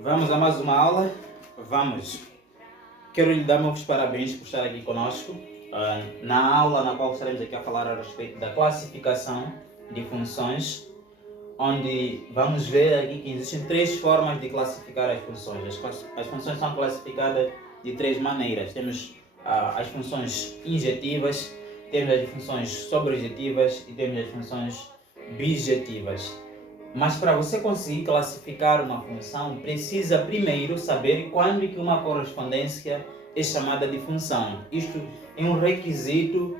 Vamos a mais uma aula. Vamos. Quero lhe dar meus parabéns por estar aqui conosco. Na aula na qual estaremos aqui a falar a respeito da classificação de funções, onde vamos ver aqui que existem três formas de classificar as funções. As funções são classificadas de três maneiras. Temos as funções injetivas, temos as funções sobrejetivas e temos as funções bijetivas. Mas para você conseguir classificar uma função, precisa primeiro saber quando que uma correspondência é chamada de função. Isto é um requisito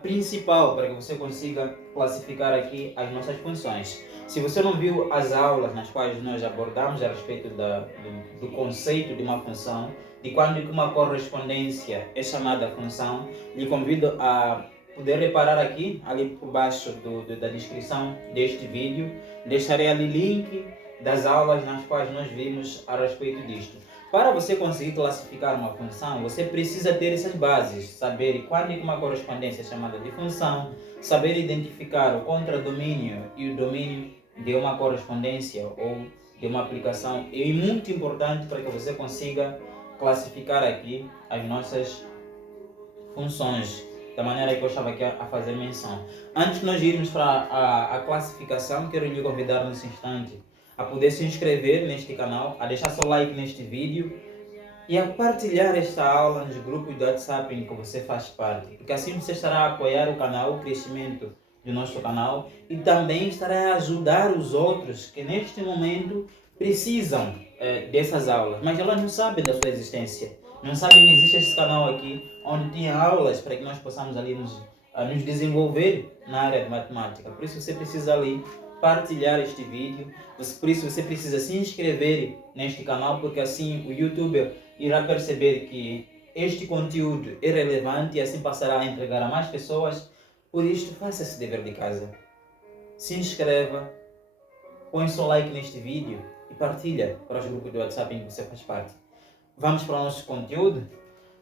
principal para que você consiga classificar aqui as nossas funções. Se você não viu as aulas nas quais nós abordamos a respeito do conceito de uma função, de quando que uma correspondência é chamada função, lhe convido a poder reparar aqui, ali por baixo da descrição deste vídeo, deixarei ali link das aulas nas quais nós vimos a respeito disto. Para você conseguir classificar uma função, você precisa ter essas bases, saber quando uma correspondência é chamada de função, saber identificar o contradomínio e o domínio de uma correspondência ou de uma aplicação. É muito importante para que você consiga classificar aqui as nossas funções, da maneira que eu estava aqui a fazer menção. Antes de nós irmos para a classificação, quero lhe convidar nesse instante a poder se inscrever neste canal, a deixar seu like neste vídeo e a partilhar esta aula nos grupos do WhatsApp em que você faz parte, porque assim você estará a apoiar o canal, o crescimento do nosso canal, e também estará a ajudar os outros que neste momento precisam dessas aulas, mas elas não sabem da sua existência, não sabem que existe esse canal aqui onde tem aulas para que nós possamos ali nos desenvolver na área de matemática. Por isso você precisa ali partilhar este vídeo, por isso você precisa se inscrever neste canal, porque assim o YouTube irá perceber que este conteúdo é relevante e assim passará a entregar a mais pessoas. Por isto, faça esse dever de casa. Se inscreva, põe seu like neste vídeo e partilha para os grupos do WhatsApp em que você faz parte. Vamos para o nosso conteúdo?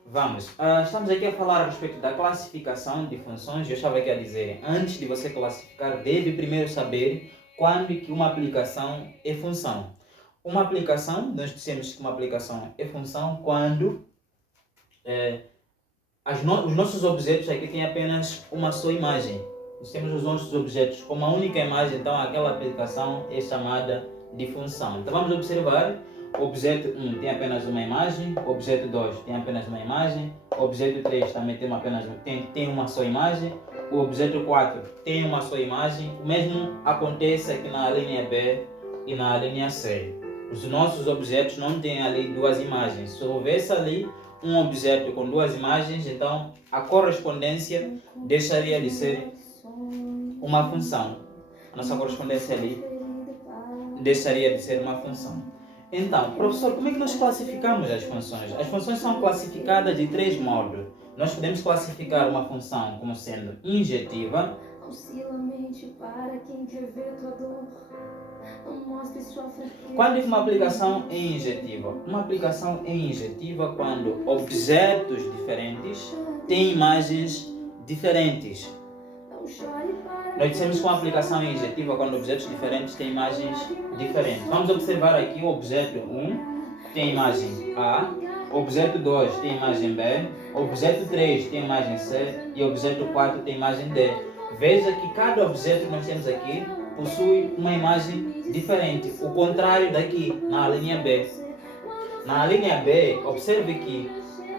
Vamos. Estamos aqui a falar a respeito da classificação de funções. Eu estava aqui a dizer, antes de você classificar, deve primeiro saber quando que uma aplicação é função. Uma aplicação, nós dissemos que uma aplicação é função quando os nossos objetos aqui têm apenas uma só imagem. Nós temos os nossos objetos com uma única imagem, então aquela aplicação é chamada de função. Então vamos observar. O objeto 1 tem apenas uma imagem, o objeto 2 tem apenas uma imagem, o objeto 3 também tem uma só imagem, o objeto 4 tem uma só imagem. O mesmo acontece aqui na linha B e na linha C. Os nossos objetos não têm ali duas imagens. Se houvesse ali um objeto com duas imagens, então a correspondência deixaria de ser uma função. A nossa correspondência ali deixaria de ser uma função. Então, professor, como é que nós classificamos as funções? As funções são classificadas de três modos. Nós podemos classificar uma função como sendo injetiva. Quando é que uma aplicação é injetiva? Uma aplicação é injetiva quando objetos diferentes têm imagens diferentes. Nós dissemos que uma aplicação é injetiva quando objetos diferentes têm imagens diferentes. Vamos observar aqui o objeto 1 tem imagem A, o objeto 2 tem imagem B, o objeto 3 tem imagem C e o objeto 4 tem imagem D. Veja que cada objeto que nós temos aqui possui uma imagem diferente, o contrário daqui na linha B. Na linha B, observe que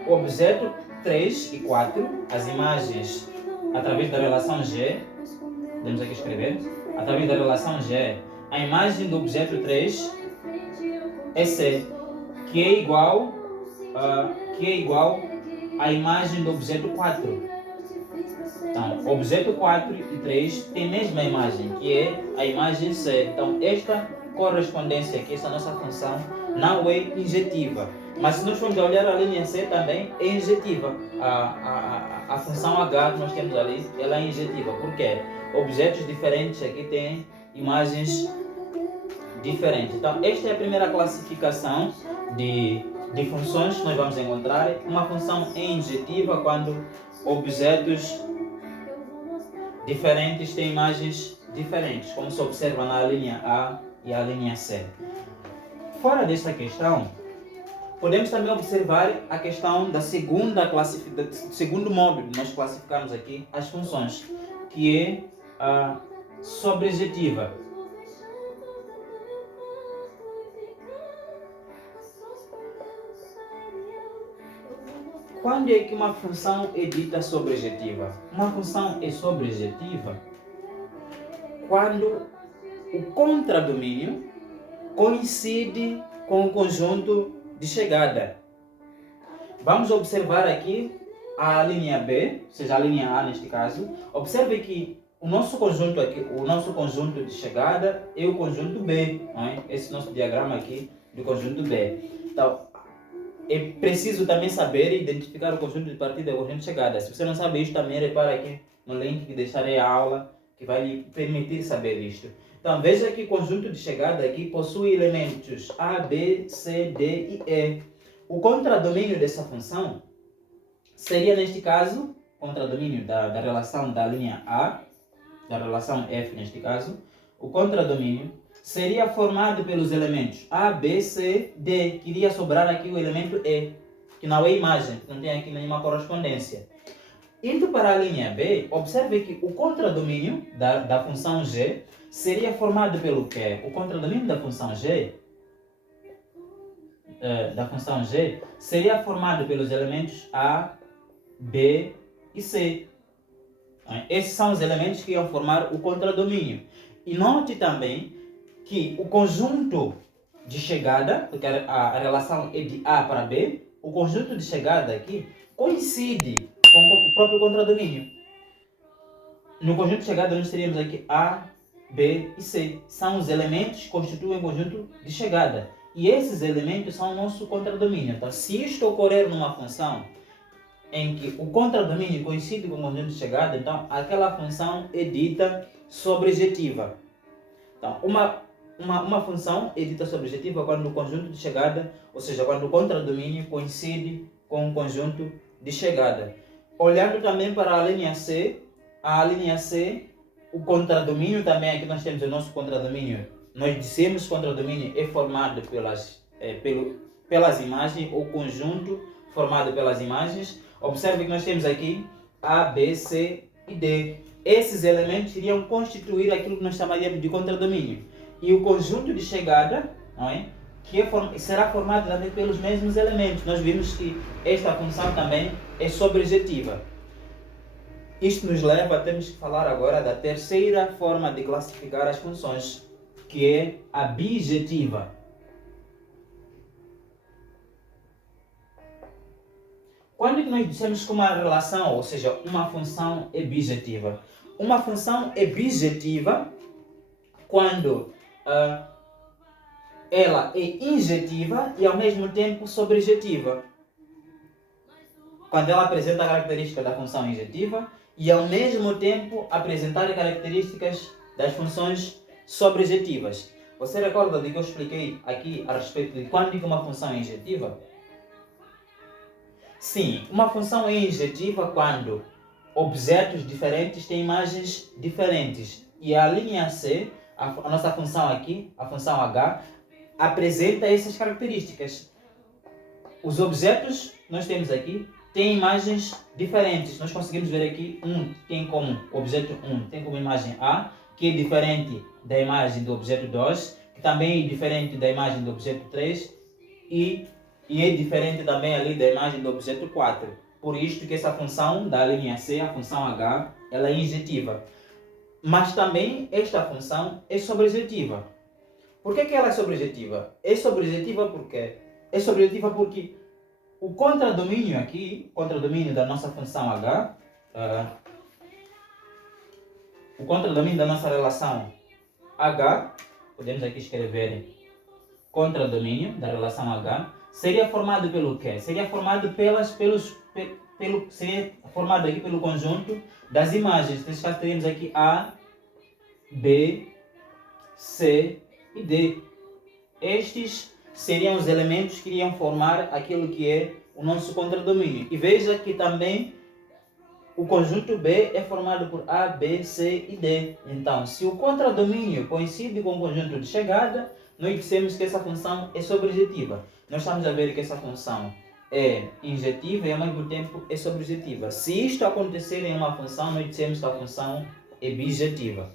o objeto 3 e 4, as imagens através da relação G, podemos aqui escrever, através da relação G, a imagem do objeto 3 é C, que é igual à imagem do objeto 4. Então, o objeto 4 e 3 tem a mesma imagem, que é a imagem C. Então, esta correspondência aqui, essa nossa função, não é injetiva. Mas se nós formos olhar a linha C também é injetiva. A função H que nós temos ali, ela é injetiva. Por quê? Objetos diferentes aqui têm imagens diferentes. Então, esta é a primeira classificação de funções que nós vamos encontrar. Uma função é injetiva quando objetos diferentes têm imagens diferentes, como se observa na linha A e a linha C. fora desta questão, podemos também observar a questão da do segundo módulo de nós classificarmos aqui as funções, que é a sobrejetiva. Quando é que uma função é dita sobrejetiva? Uma função é sobrejetiva quando o contradomínio coincide com o conjunto de chegada. Vamos observar aqui a linha B, ou seja, a linha A neste caso. Observe que o nosso conjunto aqui, o nosso conjunto de chegada é o conjunto B, não é? Esse nosso diagrama aqui do conjunto B. Então, é preciso também saber identificar o conjunto de partida e o conjunto de chegada. Se você não sabe isto, também repara aqui no link que deixarei a aula, que vai lhe permitir saber isto. Então, veja que o conjunto de chegada aqui possui elementos A, B, C, D e E. O contradomínio dessa função seria, neste caso, contradomínio da relação da linha A, da relação F neste caso. O contradomínio seria formado pelos elementos A, B, C, D, que iria sobrar aqui o elemento E, que não é imagem, não tem aqui nenhuma correspondência. Indo para a linha B, observe que o contradomínio da função G seria formado pelo quê? O contradomínio da função G seria formado pelos elementos A, B e C. Esses são os elementos que iam formar o contradomínio. E note também que o conjunto de chegada, porque a relação é de A para B, o conjunto de chegada aqui coincide com o próprio contradomínio. No conjunto de chegada nós teríamos aqui A, B e C. São os elementos que constituem o conjunto de chegada. E esses elementos são o nosso contradomínio. Então, se isto ocorrer numa função em que o contradomínio coincide com o conjunto de chegada, então aquela função é dita sobrejetiva. Então, uma função é dita sobrejetiva quando o conjunto de chegada, ou seja, quando o contradomínio coincide com o conjunto de chegada. Olhando também para a linha C, o contradomínio também, aqui nós temos o nosso contradomínio. Nós dissemos que o contradomínio é formado pelas imagens, ou conjunto formado pelas imagens. Observe que nós temos aqui A, B, C e D. Esses elementos iriam constituir aquilo que nós chamaríamos de contradomínio. E o conjunto de chegada, não é? Será formado também pelos mesmos elementos. Nós vimos que esta função também é sobrejetiva. Isto nos leva a termos que falar agora da terceira forma de classificar as funções, que é a bijetiva. Quando é que nós dissemos que uma relação, ou seja, uma função é bijetiva? Uma função é bijetiva quando ela é injetiva e ao mesmo tempo sobrejetiva. Quando ela apresenta a característica da função injetiva e ao mesmo tempo apresentar características das funções sobrejetivas. Você recorda de que eu expliquei aqui a respeito de quando uma função é injetiva? Sim, uma função é injetiva quando objetos diferentes têm imagens diferentes. E a linha C, a nossa função aqui, a função H, apresenta essas características. Os objetos nós temos aqui têm imagens diferentes. Nós conseguimos ver aqui tem como objeto 1 tem como imagem A, que é diferente da imagem do objeto 2, que também é diferente da imagem do objeto 3 e é diferente também ali da imagem do objeto 4. Por isto que essa função da linha C, a função H, ela é injetiva. Mas também esta função é sobrejetiva. Por que ela é sobrejetiva? É sobrejetiva porque o contradomínio aqui, o contradomínio da nossa função H, o contradomínio da nossa relação H, podemos aqui escrever contradomínio da relação H, seria formado pelo quê? Seria formado seria formado aqui pelo conjunto das imagens. Nesse caso teríamos aqui A, B, C e D. Estes seriam os elementos que iriam formar aquilo que é o nosso contradomínio. E veja que também o conjunto B é formado por A, B, C e D. Então, se o contradomínio coincide com o conjunto de chegada, nós dissemos que essa função é sobrejetiva. Nós estamos a ver que essa função é injetiva e ao mesmo tempo é sobrejetiva. Se isto acontecer em uma função, nós dissemos que a função é bijetiva.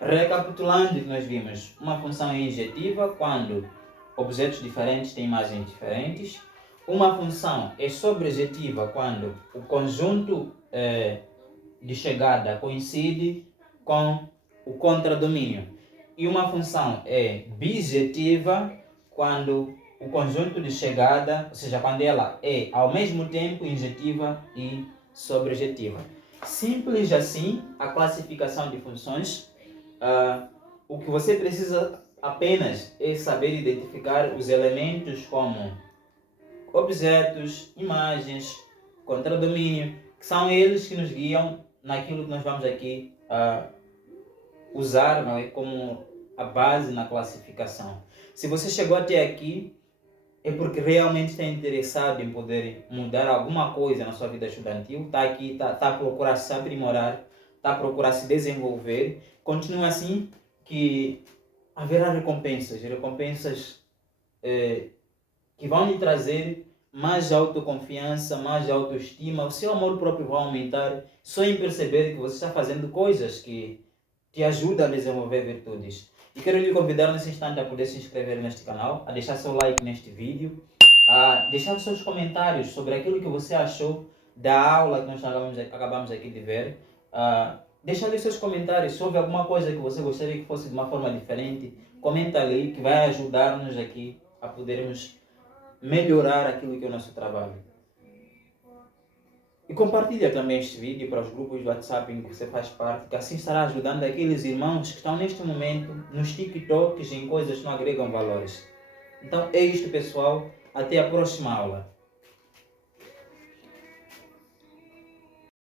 Recapitulando o que nós vimos, uma função é injetiva quando objetos diferentes têm imagens diferentes. Uma função é sobrejetiva quando o conjunto de chegada coincide com o contradomínio. E uma função é bijetiva quando o conjunto de chegada, ou seja, quando ela é ao mesmo tempo injetiva e sobrejetiva. Simples assim a classificação de funções. O que você precisa apenas é saber identificar os elementos como objetos, imagens, contradomínio, que são eles que nos guiam naquilo que nós vamos aqui usar, não é, como a base na classificação. Se você chegou até aqui, é porque realmente está interessado em poder mudar alguma coisa na sua vida estudantil, está aqui, está a procurar se aprimorar, está a procurar se desenvolver. Continua assim que haverá recompensas que vão lhe trazer mais autoconfiança, mais autoestima, o seu amor próprio vai aumentar só em perceber que você está fazendo coisas que te ajudam a desenvolver virtudes. E quero lhe convidar nesse instante a poder se inscrever neste canal, a deixar seu like neste vídeo, a deixar os seus comentários sobre aquilo que você achou da aula que nós acabamos aqui de ver. Deixa ali seus comentários, se houve alguma coisa que você gostaria que fosse de uma forma diferente, comenta ali que vai ajudar-nos aqui a podermos melhorar aquilo que é o nosso trabalho. E compartilha também este vídeo para os grupos de WhatsApp em que você faz parte, que assim estará ajudando aqueles irmãos que estão neste momento nos TikToks em coisas que não agregam valores. Então é isto, pessoal. Até a próxima aula.